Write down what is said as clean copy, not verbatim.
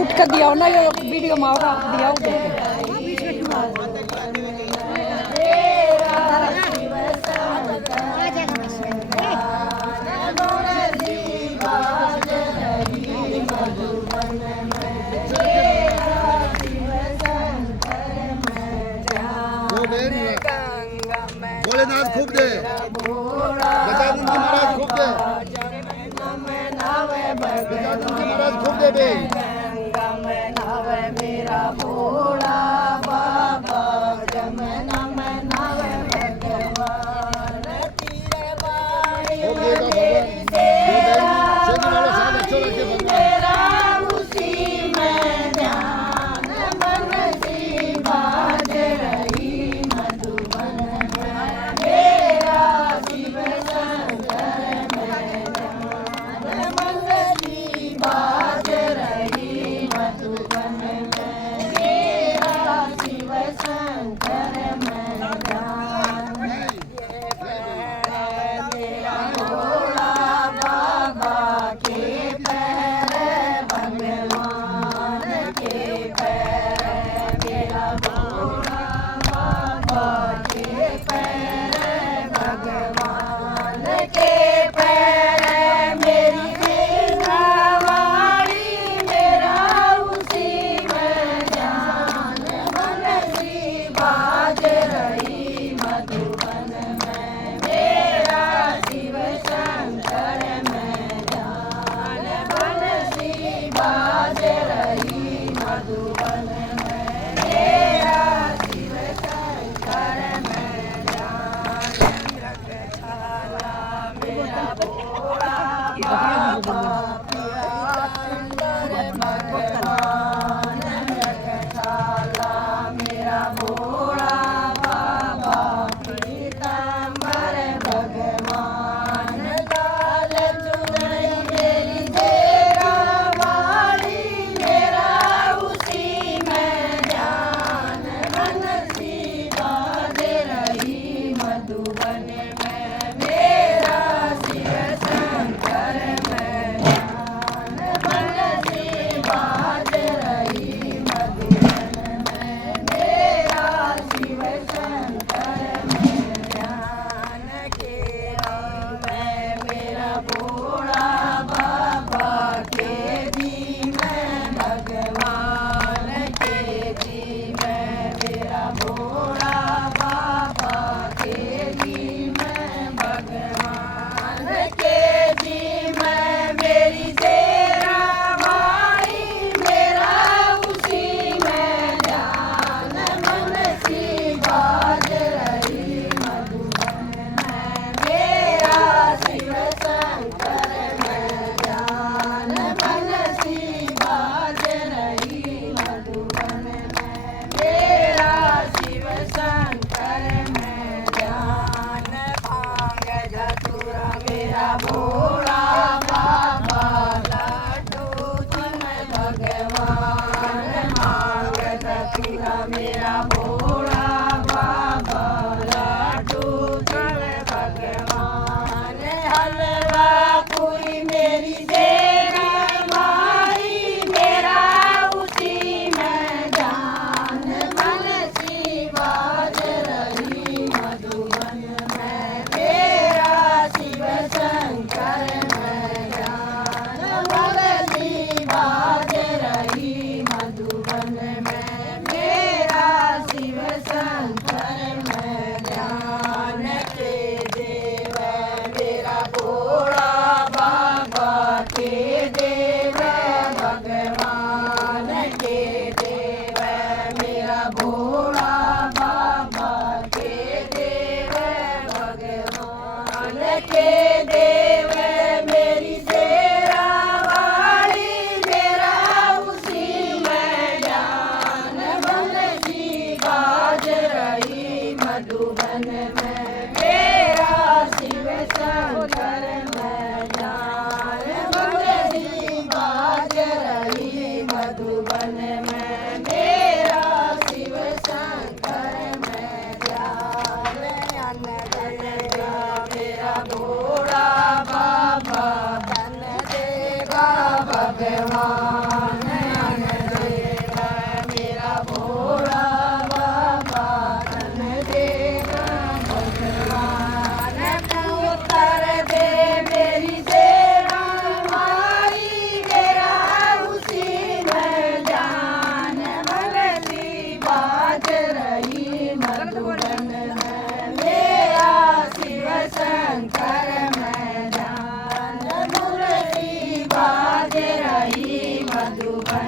उठ कर दिया ना ये वीडियो में होगा दिया उधर भोलेनाथ खूब दे, गजानन जी महाराज खूब दे, गजानन जी महाराज खूब दे बे। मेरा भोला बाबा जमना मनावे भगवान तीरे बाणी तेरा उसी में ध्यान मन सी बाज रही मधुबन में मेरा शिव शंकर में ध्यान मन सी बाज रही मेरा भोला बाबा लाडू चढ़े भगवान हलवा पूरी मेरी देवी माई मेरा उसी में जान मन सी बाज रही मधुबन में मेरा शिव शंकर में जान मन सी बाज रही मधुबन में मेरा शिव शंकर में जान के देव मेरा भोला बाबा के देव भगवान के देव मेरा भोला बाबा के देव भगवान के देव मेरी शेरा वाली मेरा उसी में जान मन सी बाज रही मधुबन में मेरा शिव शंकर में जान मन सी बाज रही मधुबन में मेरा शिव शंकर में जान देगा मेरा भोला बाबा धन देगा भगवान अन देगा मेरा भोला बाबा धन देगा भगवान उत्तर दे मेरी सेवा माई मेरा उसी में जान मन सी बाज रही मधुबन में मेरा शिव शंकर में जान मन सी बाज रही मधुबन